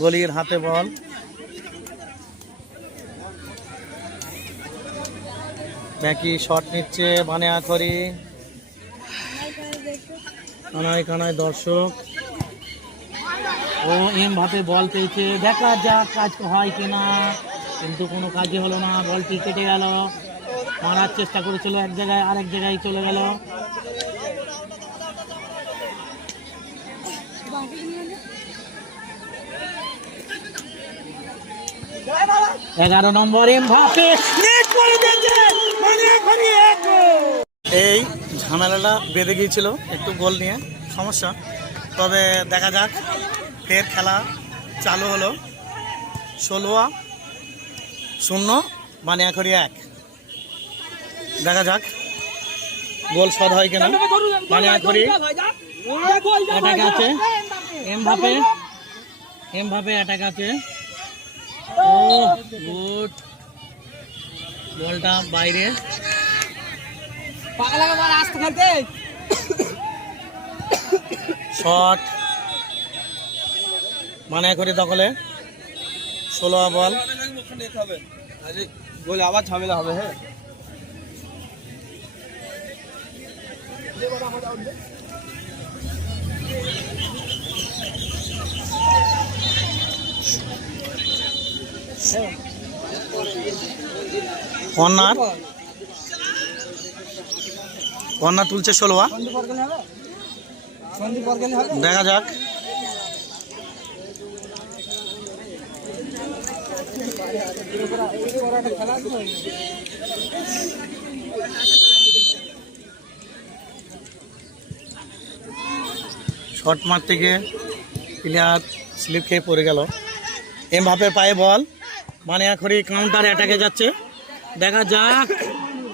গলির হাতে বল। ব্যাকি শট নিচ্ছে বানিয়াখড়ি। কানায় কানায় দর্শক। ও এম ভাবে বল পেয়েছে, দেখা যাক কাজ হয় কিনা, কিন্তু কোনো কাজই হলো না। বলটি কেটে গেল। মারার চেষ্টা করেছিল এক জায়গায়, আরেক জায়গায় চলে গেল। 11 নম্বর এমবাপে নেট করে দিয়েছে। এই ঝামেলাটা বেঁধে গিয়েছিল একটু গোল নিয়ে সমস্যা, তবে দেখা যাক ফের খেলা চালু হলো। 16-0 বানিয়াখড়ি 1। দেখা যাক গোল শট হয় কিনা। বানিয়াখড়ি অ্যাটাক আছে, এমবাপে অ্যাটাক আছে। ও গুড, বলটা বাইরে। শট বানিয়াখড়ি দখলে। 16 বল। আবার ঝামেলা হবে। হ্যাঁ, কর্নার তুলছে 16। দেখা যাক। শট মারতে গিয়ে প্লেয়ার স্লিপ খেয়ে পড়ে গেল। এমবাপের পায়ে বল। বানিয়াখড়ি কাউন্টার অ্যাটাকে যাচ্ছে। দেখা যাক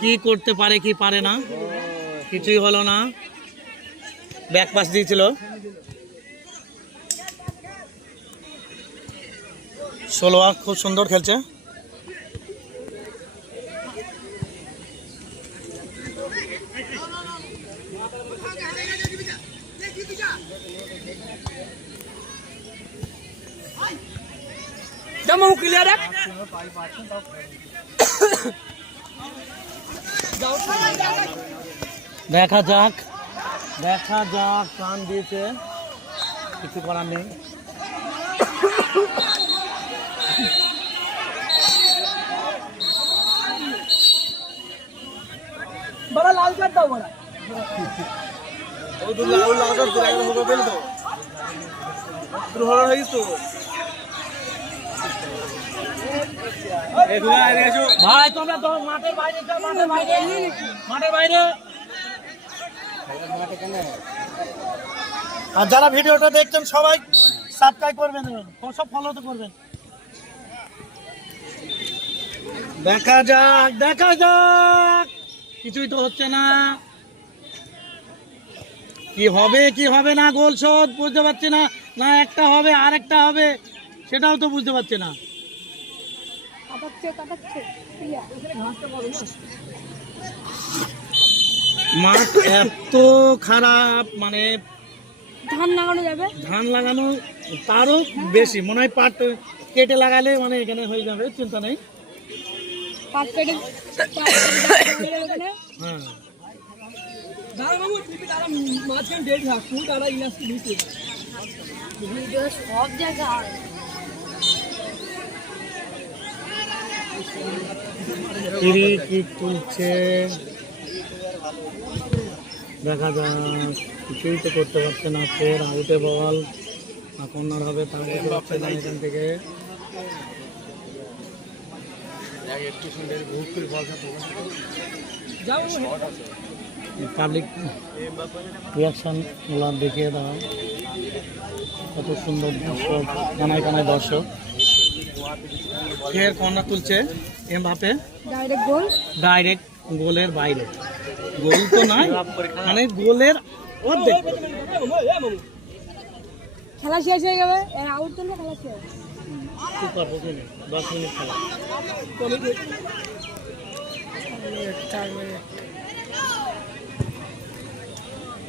কি করতে পারে কি পারে না। কিছুই হলো না, ব্যাক পাস দিয়েছিল। 16 খুব সুন্দর খেলছে। দেখা যাক, দেখা যাক। প্রাণ দিয়েছে, কিছু করার নেই। লাল কার্ড দাও বড়া। ভাই তোমরা তো মাঠের বাইরে যাও, মাঠের বাইরে। আর যারা ভিডিওটা দেখছেন সবাই সাবস্ক্রাইব করবেন, সব ফলো তো করবেন। দেখা যাক, দেখা যাক, কিছুই তো হচ্ছে না। কি হবে কি হবে না গোল শোধ বুঝতে পারছি না। না একটা হবে আর একটা হবে সেটাও তো বুঝতে পারছি না। মাঠ এত খারাপ, মানে ধান লাগানো যাবে, ধান লাগানো তারও বেশি মনে হয়। পাট কেটে লাগালে মানে এখানে হয়ে যাবে, চিন্তা নেই। হ্যাঁ, সব জায়গায় তুলছে। দেখা যাক, কিছুই তো করতে পারছে না। ফের আউটে বল, কর্নার হবে, তার পারছে না এখান থেকে। পাবলিক রিয়াকশন গুলো দেখিয়ে দাও, কত সুন্দর দর্শক, কানায় কানায় দর্শক। ফের কর্নার তুলছে এমবাপে, ডাইরেক্ট গোল, ডাইরেক্ট গোলের বাইরে। গোল তো নয়, মানে গোলের অর্ধেক। খেলা শেষ হয়ে যাবে, আউট করলে খেলা শেষ। 10 মিনিট খেলা।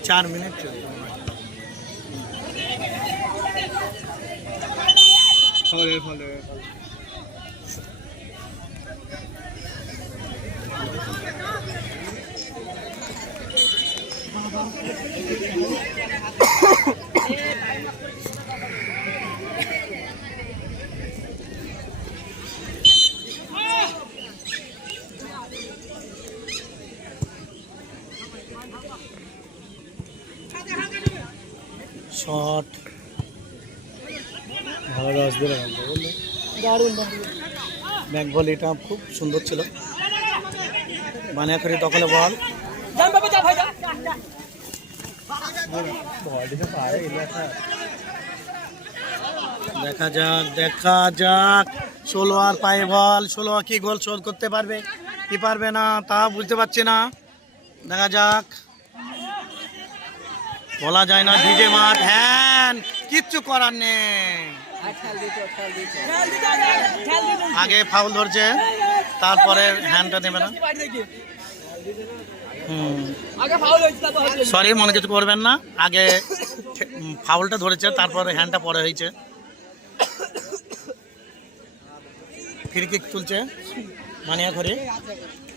4 মিনিট চলবে। শট ভালো রস দিলে ভালো বললে দারুণ দারুণ ব্যাক ভলিটা খুব সুন্দর ছিল। বানিয়াখড়ি দখলে বল, যান বাবা যা ভাই যা দেখা যাক দেখা যাক। 16 আর পায়ে বল, 16 কি গোল শোধ করতে পারবে কি পারবে না তা বুঝতে পারছি না। দেখা যাক, বলা যায় না। ডিজে মাঠ হ্যান, কিচ্ছু করার নেই। আগে ফাউল ধরছে, তারপরে হ্যান্ডটা দেবে না। আগে ফাউল হয়েছে তারপর হয়েছে সরি, মনে কিছু করবেন না। আগে ফাউলটা ধরেছে, তারপরে হ্যান্ডটা পরে হয়েছে। ফ্রি কিক তুলছে বানিয়াখড়ি,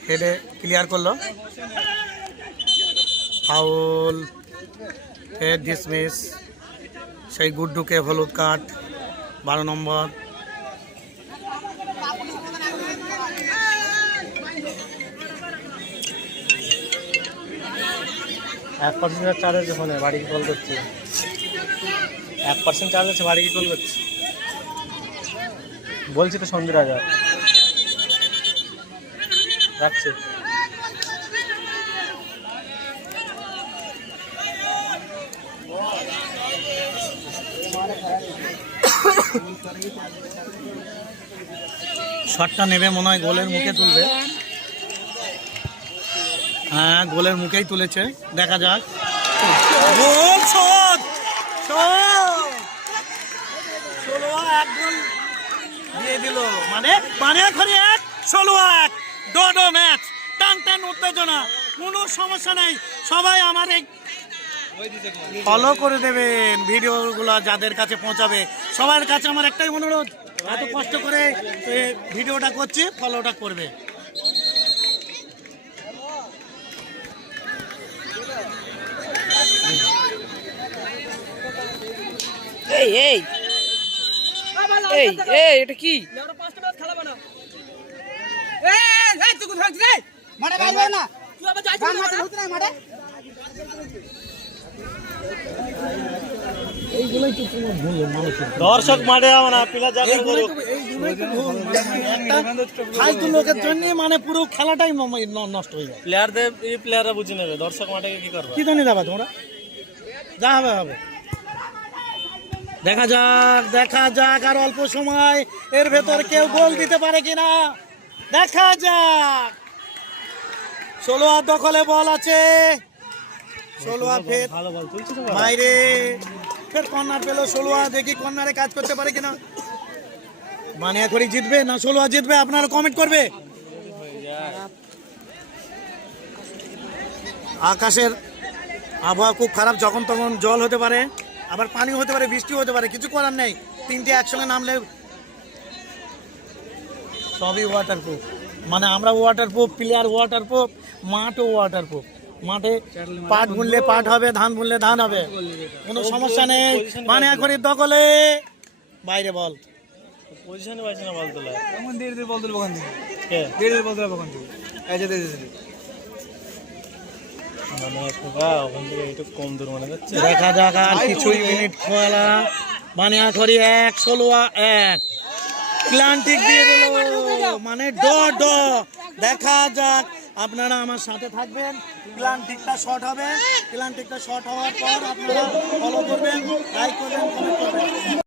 হেডে ক্লিয়ার করলো। Foul, head dismiss. সেই গুড্ডুকে হলুদ কার্ড, 12 নম্বর। % চার্জ আছে ফোনে, বাড়ি কল করছি। 1% চার্জ আছে, বাড়ি কল করছি। বলছি তো সন্ধ্যে রাজা রাখছি। শটটা নেবে মনে হয় গোলের মুখে তুলবে। হ্যাঁ, গোলের মুখেই তুলেছে। দেখা যাক। গোল শট, শট। 16 এক গোল দিয়ে দিল। মানে বানিয়াখড়ি 1, 16 1। ডো ম্যাচ, টান টান উত্তেজনা, কোনো সমস্যা নেই। সবাই আমার এই ফলো করে দেবেন, ভিডিওগুলো যাদের কাছে পৌঁছাবে সবার কাছে আমার একটাই অনুরোধ, এত কষ্ট করে ভিডিওটা করছি, ফলোটা করবে। এই এই এই এই এটা কি? আমরা 5টা ম্যাচ খেলাবো না। এই তুই কোথায় রে? মাঠে বাইরে না। তুই আবার যাইছিস না মাঠে? হতে নাই মাঠে। দর্শক মাঠে যাও না, পিলা যা করে করুক। ফালতু লোকের জন্য মানে পুরো খেলাটাই নষ্ট হয়ে যায়। প্লেয়ারদের এই প্লেয়াররা বুঝে নেবে, দর্শক মাঠে কি করবে? কি জানি যাবা তোমরা, যা হবে হবে। দেখা যাক দেখা যাক, আর অল্প সময়, এর ভেতর কেউ গোল দিতে পারে কিনা দেখা যাক। 16 দখলে বল আছে। 16 ফের ভালো বল তুলছে তো। বাইরে, ফের কর্নার পেলো 16। দেখি কর্নারে কাজ করতে পারে কিনা। বানিয়াখড়ি জিতবে না 16 জিতবে, আপনারা কমেন্ট করবে। আকাশের আবহাওয়া খুব খারাপ, যখন তখন জল হতে পারে, আবার পানি হতে পারে, বৃষ্টি হতে পারে, কিছু করার নেই। 3টে একসঙ্গে নামলে সবই ওয়াটারপ্রুফ। মানে আমরা ওয়াটারপ্রুফ, প্লেয়ার ওয়াটারপ্রুফ, মাঠও ওয়াটারপ্রুফ। মাঠে পাট বুনলে পাট হবে, ধান বুনলে ধান হবে, কোনো সমস্যা নেই। বানিয়াখড়ির দখলে, বাইরে বল। পজিশনে পাইছে না বল তোলা। এমন ধীরে বল তুলবো ওখান থেকে। কে? ধীরে বল তুলবো ওখান থেকে। এই যে দিদি মানে খোকা ওখান থেকে একটু কম দূর মনে যাচ্ছে। দেখা যাক, আর কিছুই মিনিট খেলা। বানিয়াখড়ি 1, 16 1। ক্লান্টিক দিয়ে দিল, মানে ড। দেখা যাক, আপনারা আমার সাথে থাকবেন। ক্লান্টিকটা শর্ট হবে, ক্লান্টিকটা শর্ট হওয়ার পর আপনারা ফলো করবেন, লাইক করবেন, কমেন্ট করবেন।